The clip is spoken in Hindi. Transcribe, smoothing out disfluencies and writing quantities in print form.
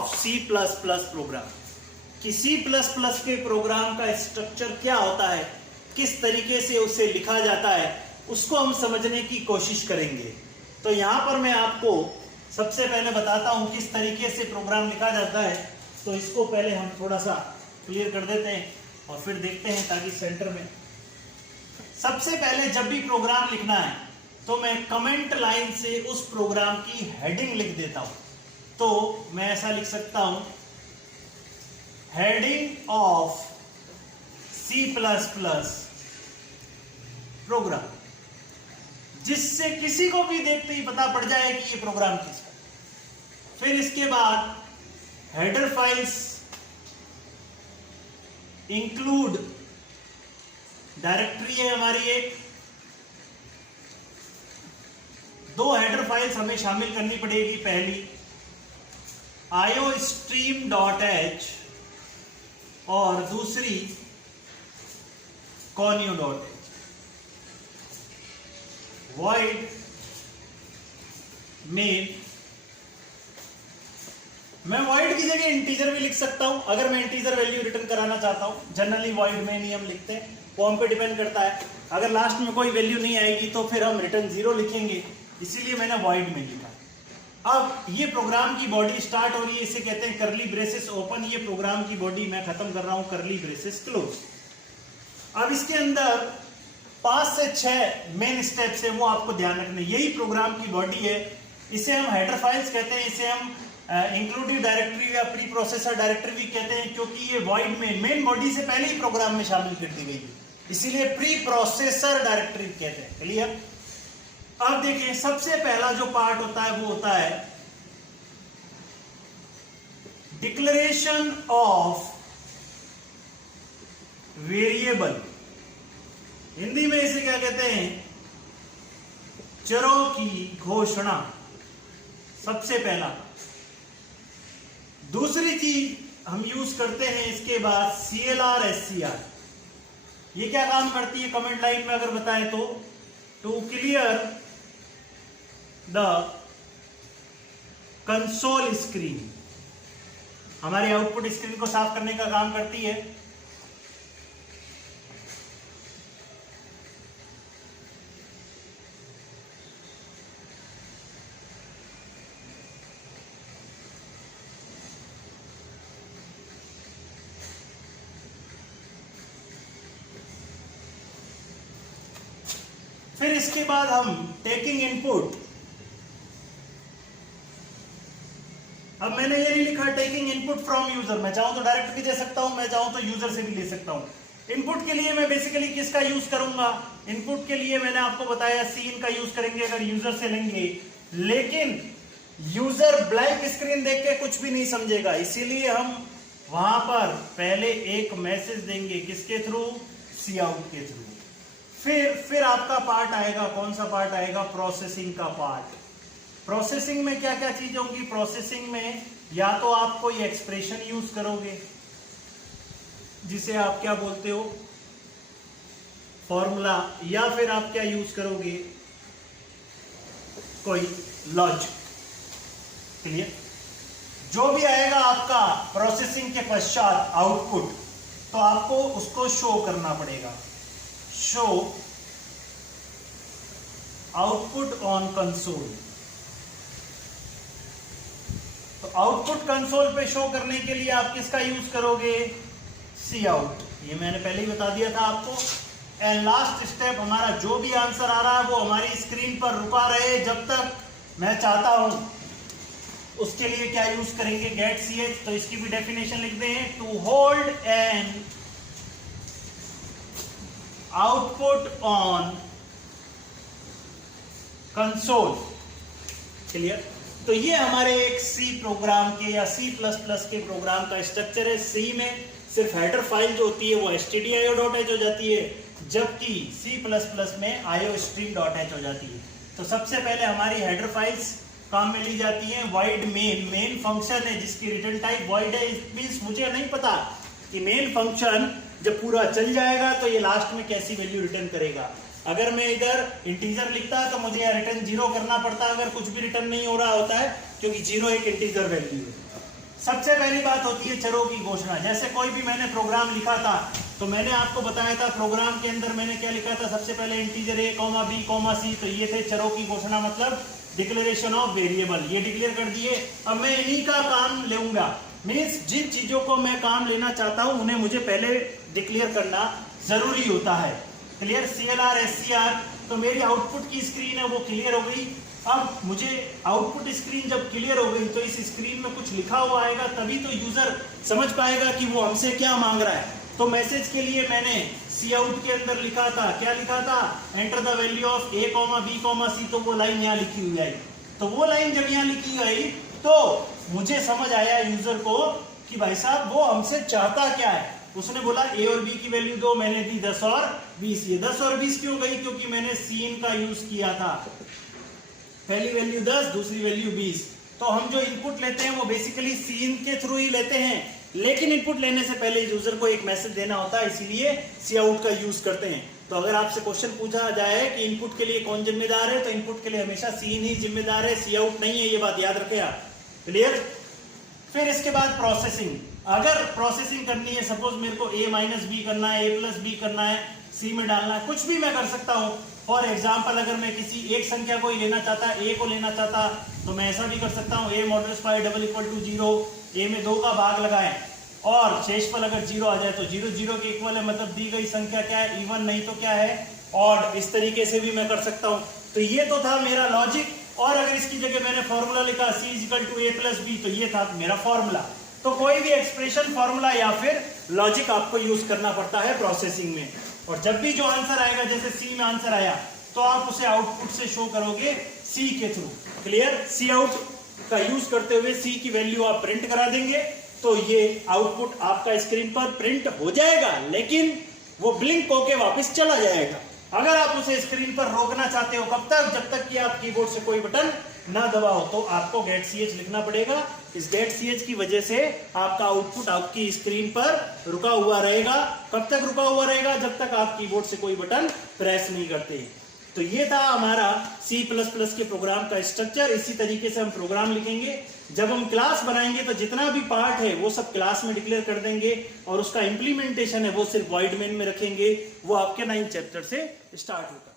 Of C plus plus program कि सी प्लस प्लस के प्रोग्राम का स्ट्रक्चर क्या होता है, किस तरीके से उसे लिखा जाता है, उसको हम समझने की कोशिश करेंगे। तो यहां पर मैं आपको सबसे पहले बताता हूं किस तरीके से प्रोग्राम लिखा जाता है। तो इसको पहले हम थोड़ा सा क्लियर कर देते हैं और फिर देखते हैं, ताकि सेंटर में सबसे पहले जब भी प्रोग्राम लिखना है तो मैं कमेंट लाइन से उस प्रोग्राम की हेडिंग लिख देता हूं। तो मैं ऐसा लिख सकता हूं, heading of C plus plus program, जिससे किसी को भी देखते ही पता पड़ जाए कि ये प्रोग्राम किसका। फिर इसके बाद हेडर फाइल्स इंक्लूड डायरेक्टरी है हमारी एक, दो हेडर फाइल्स हमें शामिल करनी पड़ेगी। पहली iostream.h और दूसरी conio.h। void main, मैं void की जगह इंटीजर भी लिख सकता हूं अगर मैं इंटीजर वैल्यू रिटर्न कराना चाहता हूं। जनरली void में ही हम लिखते हैं, फॉर्म पे डिपेंड करता है। अगर लास्ट में कोई वैल्यू नहीं आएगी तो फिर हम रिटर्न 0 लिखेंगे, इसीलिए मैंने void में लिखा। अब ये प्रोग्राम की बॉडी स्टार्ट हो रही है, इसे कहते हैं करली ब्रेसेस ओपन। ये प्रोग्राम की बॉडी मैं खत्म कर रहा हूं करली ब्रेसेस क्लोज। अब इसके अंदर 5 से 6 मेन स्टेप्स है, वो आपको ध्यान रखने। यही प्रोग्राम की बॉडी है, इसे हम हेडर फाइल्स कहते हैं, इसे हम इंक्लूडिव डायरेक्टरी या प्री प्रोसेसर डायरेक्टरी भी कहते हैं, क्योंकि ये वॉइड में मेन बॉडी से पहले ही प्रोग्राम में शामिल कर दी गई है, इसीलिए प्री प्रोसेसर डायरेक्टरी कहते हैं। क्लियर? अब देखिए, सबसे पहला जो पार्ट होता है वो होता है डिक्लेरेशन ऑफ वेरिएबल। हिंदी में इसे क्या कहते हैं? चरों की घोषणा, सबसे पहला। दूसरी चीज हम यूज करते हैं इसके बाद CLR SCR। ये क्या काम करती है कमेंट लाइन में अगर बताएं तो, to clear the console screen, हमारी आउटपुट स्क्रीन को साफ करने का काम करती है। फिर इसके बाद हम टेकिंग इनपुट, अब मैंने ये नहीं लिखा टेकिंग इनपुट फ्रॉम यूजर, मैं चाहूं तो डायरेक्ट भी दे सकता हूं, मैं चाहूं तो यूजर से भी ले सकता हूं। इनपुट के लिए मैं बेसिकली किसका यूज करूंगा? इनपुट के लिए मैंने आपको बताया सीन का यूज करेंगे अगर यूजर से लेंगे, लेकिन यूजर ब्लैंक स्क्रीन देख के कुछ भी नहीं समझेगा, इसीलिए हम वहां पर पहले एक मैसेज देंगे, किसके थ्रू? Cout के थ्रू। फिर आपका पार्ट आएगा, कौन सा पार्ट आएगा? प्रोसेसिंग का पार्ट। प्रोसेसिंग में क्या क्या चीजें होंगी? प्रोसेसिंग में या तो आप कोई एक्सप्रेशन यूज करोगे, जिसे आप क्या बोलते हो? फॉर्मूला, या फिर आप क्या यूज करोगे? कोई लॉजिक। क्लियर? जो भी आएगा आपका प्रोसेसिंग के पश्चात आउटपुट, तो आपको उसको शो करना पड़ेगा। Show output on console. तो आउटपुट कंसोल पे शो करने के लिए आप किसका यूज करोगे? Cout। ये मैंने पहले ही बता दिया था आपको। एंड लास्ट स्टेप, हमारा जो भी आंसर आ रहा है वो हमारी स्क्रीन पर रुका रहे जब तक मैं चाहता हूं, उसके लिए क्या यूज करेंगे? Get ch। तो इसकी भी डेफिनेशन लिख दें, to hold an output on console. Clear? तो ये हमारे एक C प्रोग्राम के या C++ के प्रोग्राम का स्ट्रक्चर है। C में सिर्फ हेडर फाइल जो होती है वो stdio.h हो जाती है, जबकि C++ में iostream.h हो जाती है। तो सबसे पहले हमारी हेडर फाइल्स काम में ली जाती हैं। void मेन फंक्शन है जिसकी रिटर्न टाइप void है। इट मींस मुझे नहीं पता कि मेन फंक्शन जब पूरा चल जाएगा तो ये लास्ट में कैसी वैल्यू रिटर्न करेगा। अगर मैं इधर इंटीजर लिखता तो मुझे रिटर्न 0 करना पड़ता अगर कुछ भी रिटर्न नहीं हो रहा होता है, क्योंकि 0 एक इंटीजर वैल्यू है। सबसे पहली बात होती है चरों की घोषणा। जैसे कोई भी मैंने प्रोग्राम लिखा था तो मैंने आपको बताया था प्रोग्राम के अंदर मैंने क्या लिखा था, सबसे पहले इंटीजर a, b, c, तो ये थे चरों की घोषणा, मतलब डिक्लेरेशन ऑफ वेरिएबल, ये डिक्लेयर कर दिए। अब मैं इन्हीं का काम लूंगा, मीन्स जिन चीजों को मैं काम लेना चाहता हूं उन्हें मुझे पहले डिक्लेयर करना जरूरी होता है। क्लियर, CLR SCR, तो मेरी आउटपुट की स्क्रीन है वो क्लियर हो गई। अब मुझे आउटपुट स्क्रीन जब क्लियर हो गई तो इस स्क्रीन में कुछ लिखा हुआ आएगा, तभी तो यूजर समझ पाएगा कि वो हमसे क्या मांग रहा है। तो मैसेज के लिए मैंने Cout के अंदर लिखा था, क्या लिखा था, enter the value of a, b, c, तो वो लाइन यहाँ लिखी हुई आई। तो वो लाइन जब यहाँ लिखी गई तो मुझे समझ आया यूजर को कि भाई साहब वो हमसे चाहता क्या है। उसने बोला a और b की वैल्यू दो, मैंने दी 10 और 20। ये 10 और 20 क्यों गई, क्योंकि मैंने सीन का यूज किया था। पहली वैल्यू 10, दूसरी वैल्यू 20। तो हम जो इनपुट लेते हैं वो बेसिकली सीन के थ्रू ही लेते हैं, लेकिन इनपुट लेने से पहले यूजर को एक मैसेज देना होता है, इसीलिए Cout का यूज करते हैं। तो अगर आपसे क्वेश्चन पूछा जाए कि इनपुट के लिए कौन जिम्मेदार है, तो इनपुट के लिए हमेशा सीन ही जिम्मेदार है, Cout नहीं है, ये बात याद रखें आप। क्लियर। फिर इसके बाद प्रोसेसिंग। अगर प्रोसेसिंग करनी है, सपोज मेरे को a - b करना है, a + b करना है, c में डालना है, कुछ भी मैं कर सकता हूँ। फॉर एग्जाम्पल अगर मैं किसी एक संख्या को ही लेना चाहता, a को लेना चाहता, तो मैं ऐसा भी कर सकता हूँ, a mod pi = 0, a में 2 का भाग लगाएं और शेषफल अगर 0 आ जाए तो 0 0 के इक्वल है, मतलब दी गई संख्या क्या है, इवन, नहीं तो क्या है ऑड। इस तरीके से भी मैं कर सकता हूँ। तो ये तो था मेरा लॉजिक। और अगर इसकी जगह मैंने फॉर्मूला लिखा c = a + b, तो ये था मेरा फॉर्मूला। तो कोई भी एक्सप्रेशन, फॉर्मूला या फिर लॉजिक आपको यूज करना पड़ता है प्रोसेसिंग में। और जब भी जो आंसर आएगा, जैसे सी में आंसर आया, तो आप उसे आउटपुट से शो करोगे सी के थ्रू। क्लियर। Cout का यूज करते हुए सी की वैल्यू आप प्रिंट करा देंगे, तो ये आउटपुट आपका स्क्रीन पर प्रिंट हो जाएगा, लेकिन वो ब्लिंक होके वापस चला जाएगा। अगर आप उसे स्क्रीन पर रोकना चाहते हो, कब तक, जब तक कि आप कीबोर्ड से कोई बटन ना दबाओ, तो आपको getch लिखना पड़ेगा। इस getch की वजह से आपका आउटपुट आपकी स्क्रीन पर रुका हुआ रहेगा। कब तक रुका हुआ रहेगा, जब तक आप कीबोर्ड से कोई बटन प्रेस नहीं करते। तो ये था हमारा C++ के प्रोग्राम का स्ट्रक्चर। इसी तरीके से हम प्रोग्राम लिखेंगे। जब हम क्लास बनाएंगे तो जितना भी पार्ट है वो सब क्लास में डिक्लेयर कर देंगे, और उसका इंप्लीमेंटेशन है वो सिर्फ वॉइड मेन में रखेंगे। वो आपके 9th चैप्टर से स्टार्ट होगा।